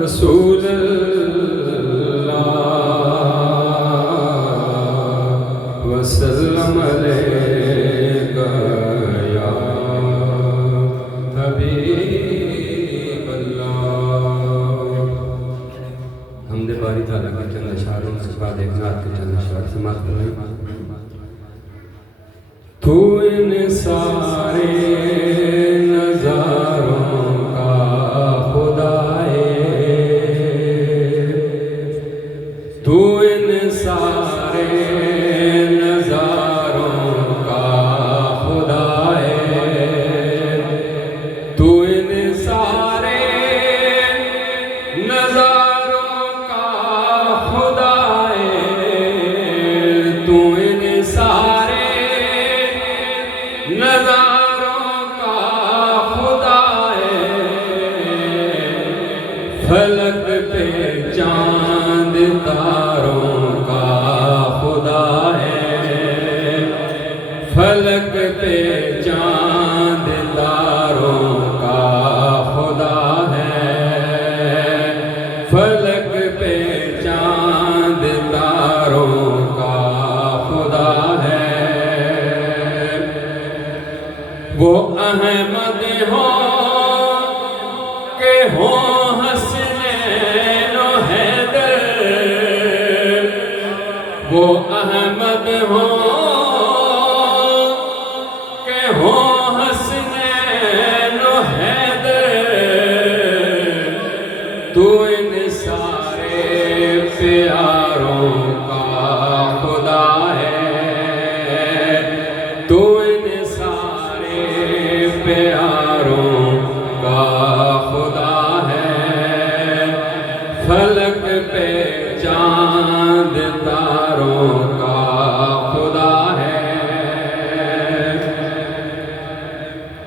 رسول اللہ وسلم علیک یا حبیب اللہ۔ حمد باری تعالیٰ کے چند اشعاروں سے بعد ایک نعت کے چند اشعار سماعت فرمائیں۔ تو ان سارے نظاروں کا خدا ہے، تو ان سارے نظاروں کا خدا ہے، تو ان سارے نظاروں کا خدا ہے، تو ان سارے نظاروں کا خدا ہے، فلک پہ چاند تاروں کا خدا ہے، فلک پہ چاند تاروں کا خدا ہے، فلک پہ چاند تاروں کا خدا ہے۔ وہ احمد ہو کہ ہو حسنین و حیدر، وہ احمد ہو کہ ہو حسنین و حیدر، تو ان سارے پیاروں کا خدا ہے، تو ان سارے پیاروں کا خدا ہے، فلک پہ چاند تاروں کا خدا ہے۔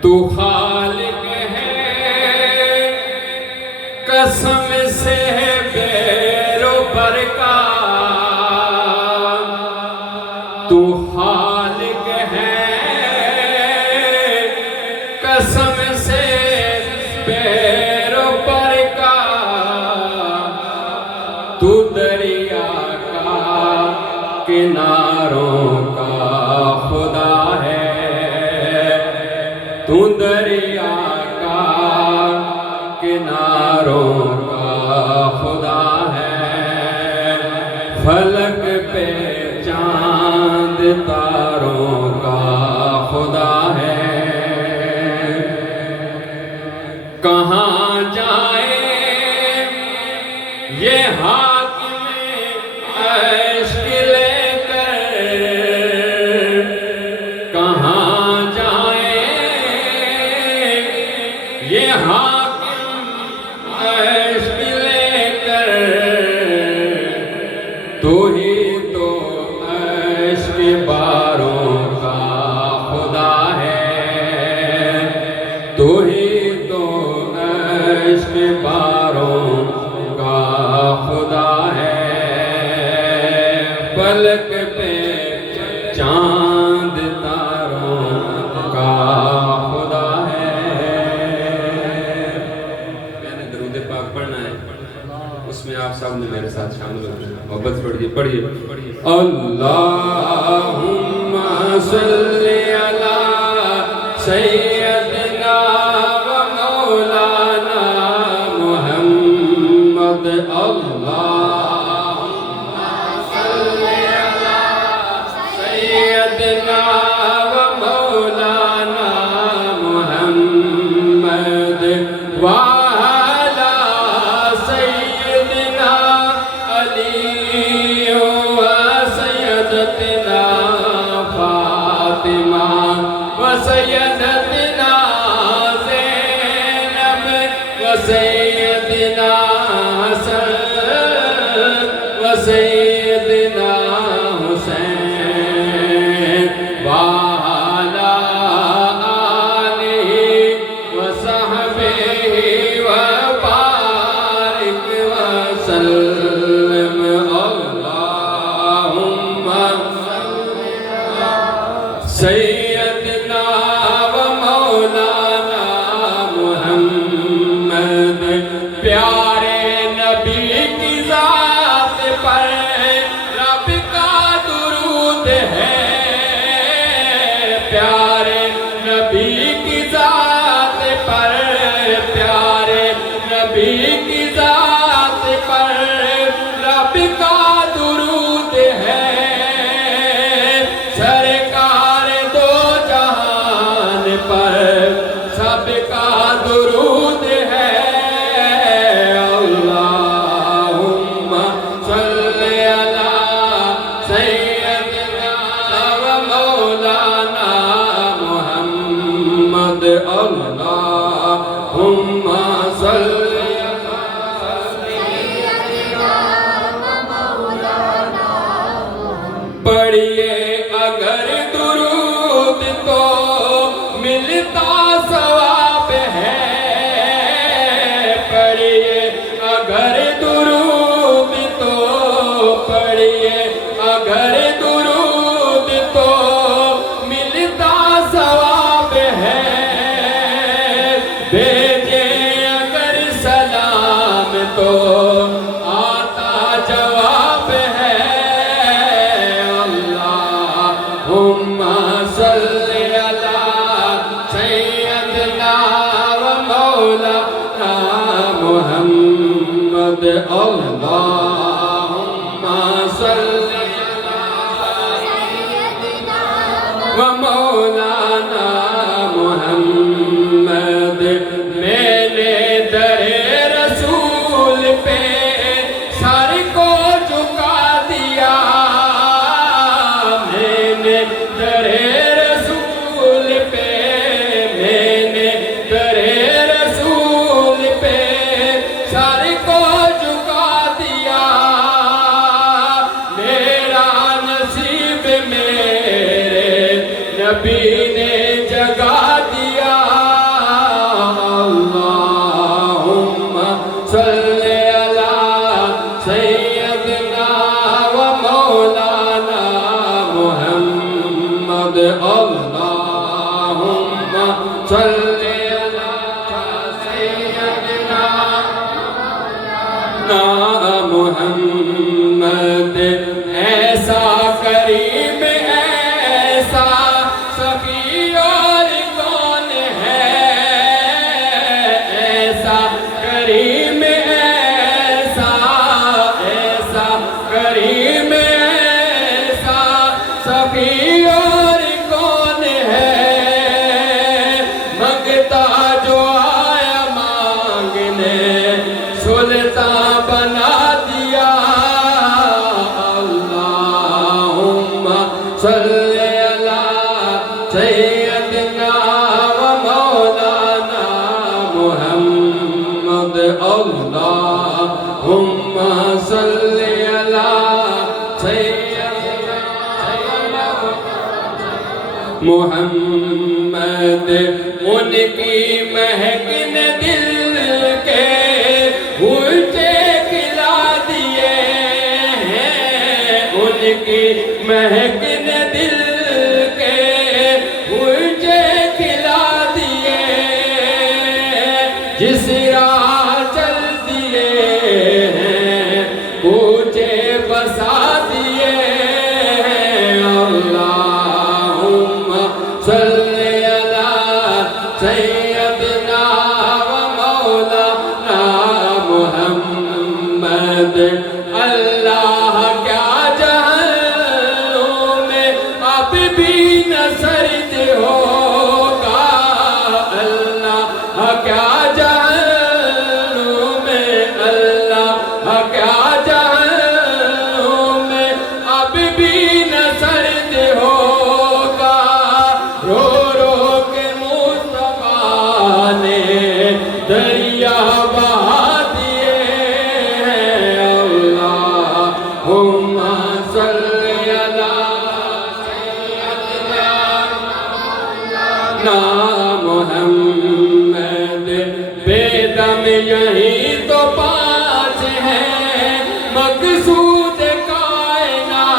تو خالق ہے قسم سے بیر و بر کا، تو خالق ہے قسم سے بیر و بر کا، تو دریا کا کناروں کا خدا ہے، تو دریا کا کناروں کا خدا ہے، فلک پہ چاند تاروں کا خدا ہے۔ کہاں جائے یہ حاکم عشق لے کر، کہاں جائے یہ حاکم عشق لے کر، تو ہی تو عشق باروں کا خدا ہے، تو ہی تو عشق باروں کا خدا ہے، فلک پہ چاند تاروں کا خدا ہے۔ میں نے درود پاک پڑھنا ہے، اس میں آپ سب نے میرے ساتھ شامل ہو جائیں، محبت پڑھیے پڑھیے۔ اللہم صلی علی سیدنا و مولانا محمد، اللہم صلی علی سیدنا و مولانا محمد، وعلی سیدنا علی و سیدتنا فاطمہ و سیدتنا زینب و سیدنا حسن و سیدنا حسین، وعلی آلہ و صحبہ و بارک وسلم، اللہم سیدنا و مولانا محمد پیارے نبی کی ذات پر رب کا درود ہے پیارے نبی کی ذات پر پیارے نبی کی ذات پر رب کا درود ہے سرکار دو جہان پر سب کا درود ہے اللہم صلی علی سیدنا و مولانا محمد اللہم صلی پڑھیے اگر درود تو ملتا ثواب ہے پڑھیے اگر درود تو پڑھیے اگر درود تو ملتا ثواب ہے بھیجے اگر سلام تو آتا جواب ہے اللہم صلی علی سیدنا و مولانا محمد اللہم صلی و مولانا محمد میں نے در رسول پہ سر کو جھکا دیا میں نے در رسول پہ میں نے در رسول پہ سر کو جھکا دیا میرا نصیب میرے نبی نے جگا دیا اللہم صلی علی سیدنا و مولانا محمد اللہم صلی علی سیدنا محمد ایسا کریم ایسا سخی اور کون ہے ایسا کریم ایسا ایسا کریم ایسا سخی اور کون ہے منگتا جو آیا مانگنے سلطان بنا دیا اللہم صلی علی سیدنا و مولانا محمد اللہم صلی علی سیدنا محمد ان کی مہک نے دل کے اونچے کھلا دیے ہیں ان کی مہک نے دل کے اونچے کھلا دیے جس راہ چل دیے ہیں اونچے بسا دیے اللہم صلی علی سیدنا و مولانا محمد اللہ کیا جہنم میں اب بھی نہ سرد ہوگا اللہ کیا جہنم میں اللہ کیا جہنم میں اب بھی نہ سرد ہوگا رو رو کے مصطفیٰ نے دریا بہا دیے ہیں اللہم صلی علی سیدنا محمد بے دم یہی تو پاس ہے مقصود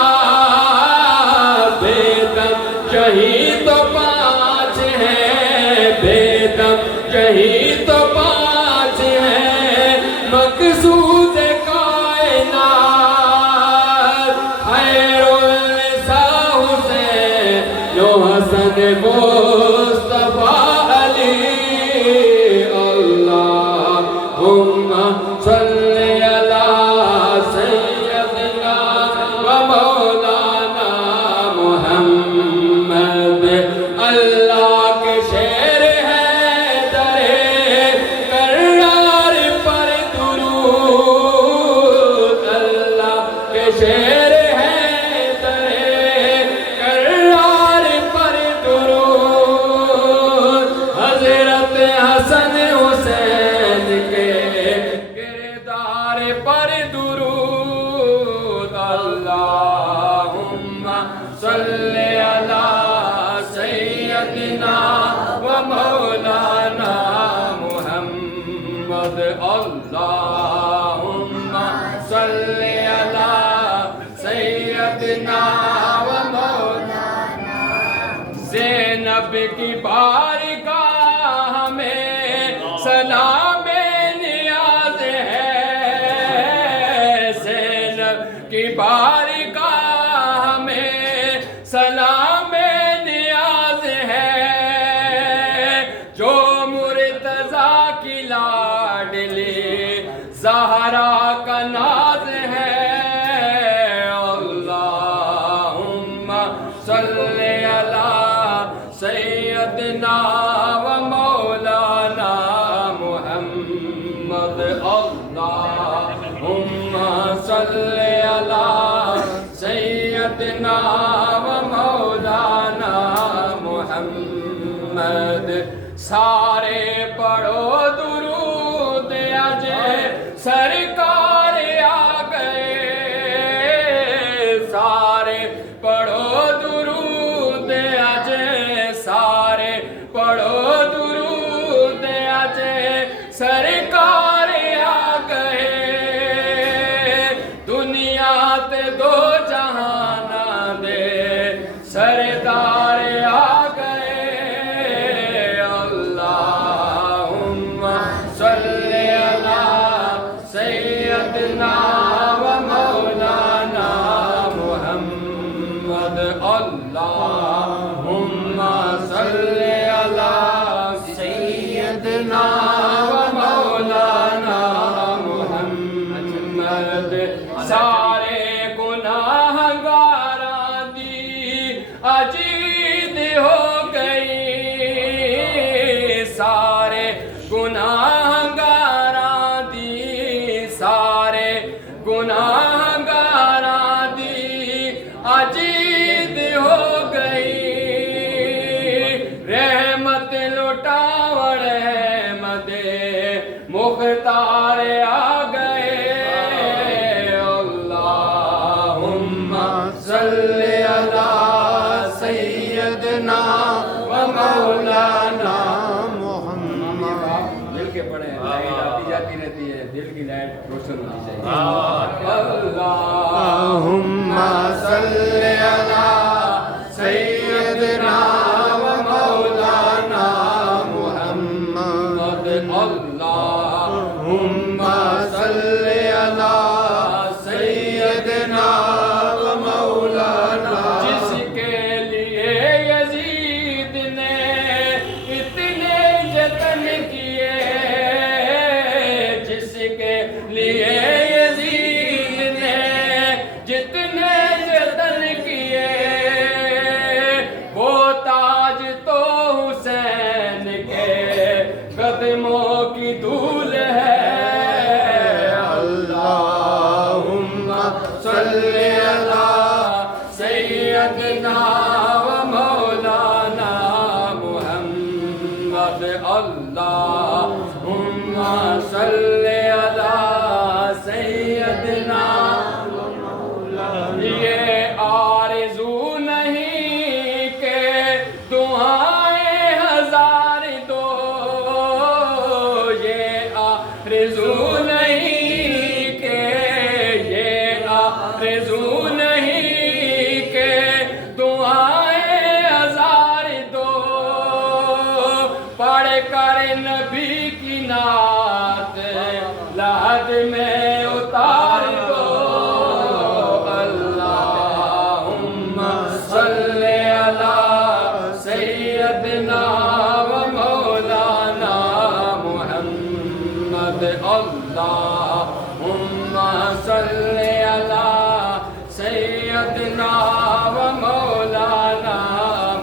کائنات بے دم یہی تو پاس ہے بے دم یہی تو محمد اللہم صلی علی سیدنا و مولانا زینب کی بارگاہ میں سلام نیاز ہے زینب کی بارگاہ میں سلام نیاز ہے جو مرتضیٰ کی لاڈلی زہرا کا ناز ہے اللہم صلی علی سیدنا و مولانا محمد اللہم صلی علی سیدنا و مولانا محمد سارے پڑھو درود اج سرکار آ گئے سارے پڑھو درود اج سارے پڑھو درود اج سرکار آ گئے دنیا تے دو جہانا دے سردار آ گئے اللہم صلی علی سیدنا و مولانا محمد اللہم صلی علی سیدنا و مولانا محمد سارے گناہ گاراں دی اجید ہو گئی سارے گناہ گاراں دی سارے گناہ گاراں دی اجید ہو گئی رحمت لٹاوڑ احمد مختار آ گئے اللہم صلی علی سیدنا و مولانا محمد دل کے پڑھیں لائٹ آتی جاتی رہتی ہے دل کی لائٹ روشن ہونی چاہیے اللہم صلی علی سیدنا و مولانا محمد اللہم صلی علی سیدنا و مولانا جس کے لیے یزید نے اتنے جتن کیے جس کے لیے یزید نے جتنے جتن کیے وہ تاج تو حسین کے قدموں کی دھول ہے اللہم صلی علی سیدنا و مولانا محمد اللہم صلی علی سیدنا یہ آرزو نہیں کہ دعائیں ہزار دو یہ آرزو نہیں کہ یہ آرزو نہیں کہ دعائیں ہزار دو پڑھ کر نبی کی نعت لحد میں اتار دو اللہم صلی علی سیدنا و مولانا محمد اللہم صلی علی سیدنا و مولانا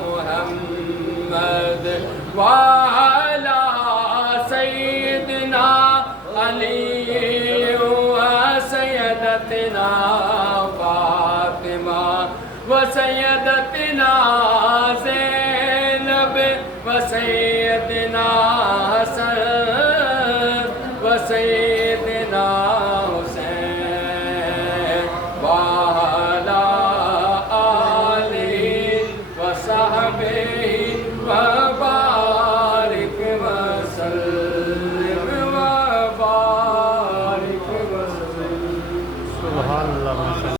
محمد وعلی سیدنا علی و سیدتنا فاطمہ و سیدتنا زینب و سیدنا حسن و سیدنا حسین وعلی آلہ و صحبہ و بارک و سلم و سبحان اللہ